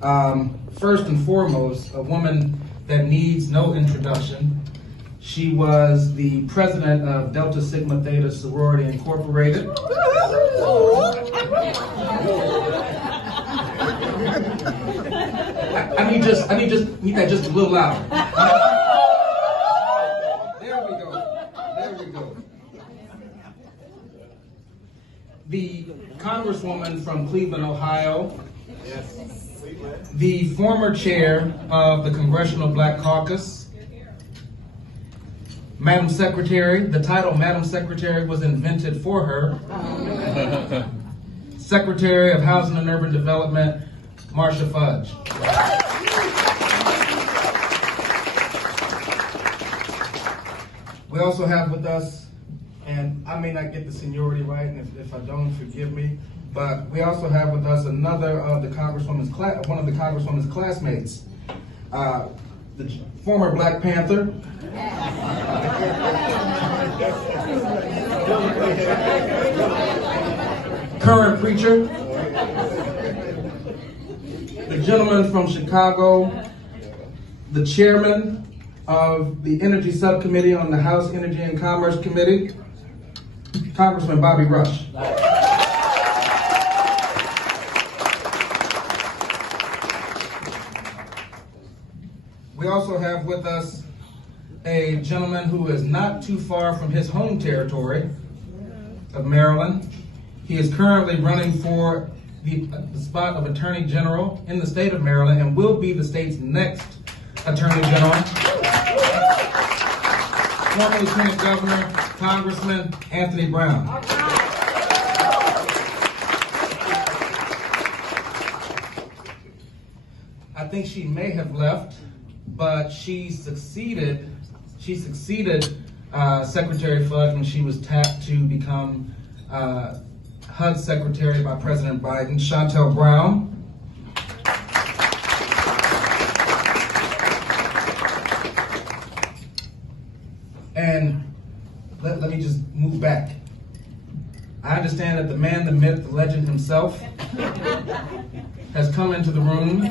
First and foremost, a woman that needs no introduction. She was the president of Delta Sigma Theta Sorority Incorporated. I need that just a little louder. There we go. The Congresswoman from Cleveland, Ohio. Yes. The former chair of the Congressional Black Caucus. Madam Secretary, the title Madam Secretary was invented for her. Secretary of Housing and Urban Development, Marcia Fudge. We also have with us, and I may not get the seniority right, and if I don't, forgive me, but we also have with us another of the Congresswoman's one of the Congresswoman's classmates, the former Black Panther. Current preacher. The gentleman from Chicago, the chairman of the Energy Subcommittee on the House Energy and Commerce Committee, Congressman Bobby Rush. We also have with us a gentleman who is not too far from his home territory of Maryland. He is currently running for the spot of Attorney General in the state of Maryland and will be the state's next Attorney General. Former Lieutenant Governor, Congressman Anthony Brown. I think she may have left, but she succeeded Secretary Fudge when she was tapped to become HUD Secretary by President Biden, Chantel Brown. And let me just move back. I understand that the man, the myth, the legend himself has come into the room.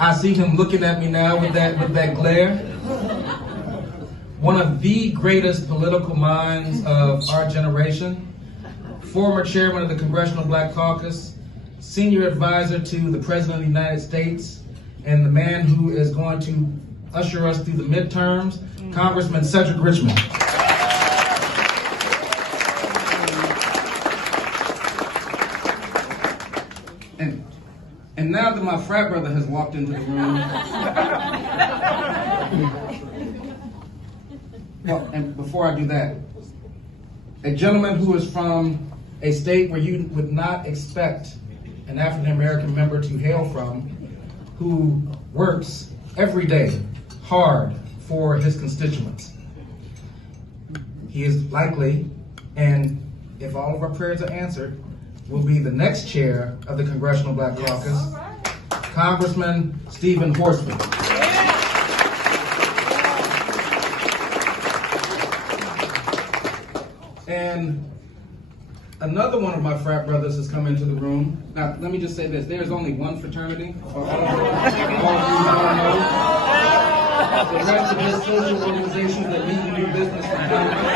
I see him looking at me now with that glare. One of the greatest political minds of our generation, former chairman of the Congressional Black Caucus, senior advisor to the President of the United States, and the man who is going to usher us through the midterms, Congressman Cedric Richmond. And now that my frat brother has walked into the room, well, and before I do that, a gentleman who is from a state where you would not expect an African-American member to hail from, who works every day hard for his constituents. He is likely, and if all of our prayers are answered, will be the next chair of the Congressional Black Caucus, Congressman Stephen Horseman. And another one of my frat brothers has come into the room. Now, let me just say this. There's only one fraternity. For all of you who don't know. The rest of this social organizations that need to do business from time to time.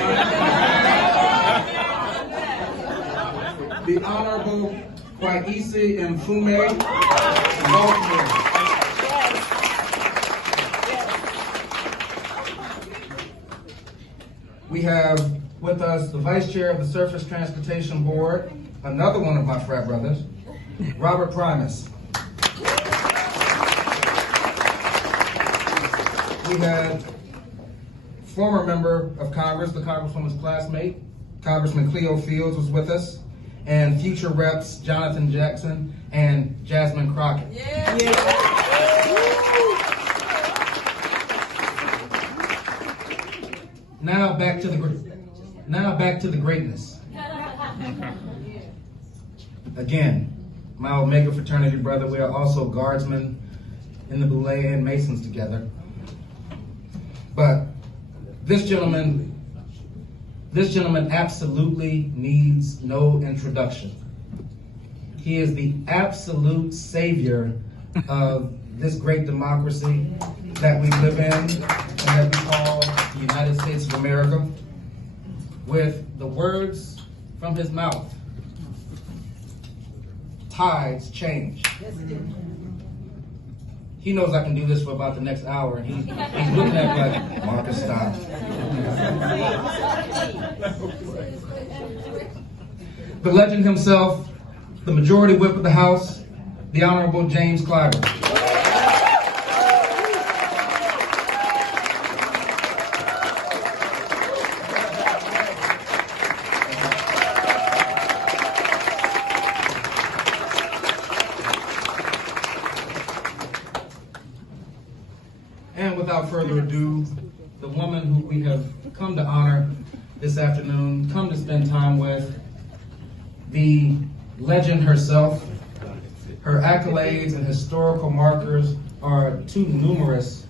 The Honorable Kwaisi Mfume, Baltimore. We have with us the Vice Chair of the Surface Transportation Board, another one of my frat brothers, Robert Primus. We had former member of Congress, the Congresswoman's classmate, Congressman Cleo Fields was with us, and future reps Jonathan Jackson and Jasmine Crockett. Yeah. Now back to the greatness. Again, my Omega fraternity brother, we are also guardsmen in the Boulay and Masons together. But this gentleman absolutely needs no introduction. He is the absolute savior of this great democracy that we live in and that we call the United States of America with the words from his mouth. Tides change. He knows I can do this for about the next hour, and he's looking at me like, Marcus, stop. The legend himself, the Majority Whip of the House, the Honorable James Clyburn. And without further ado, the woman who we have come to honor this afternoon, come to spend time with, the legend herself. Her accolades and historical markers are too numerous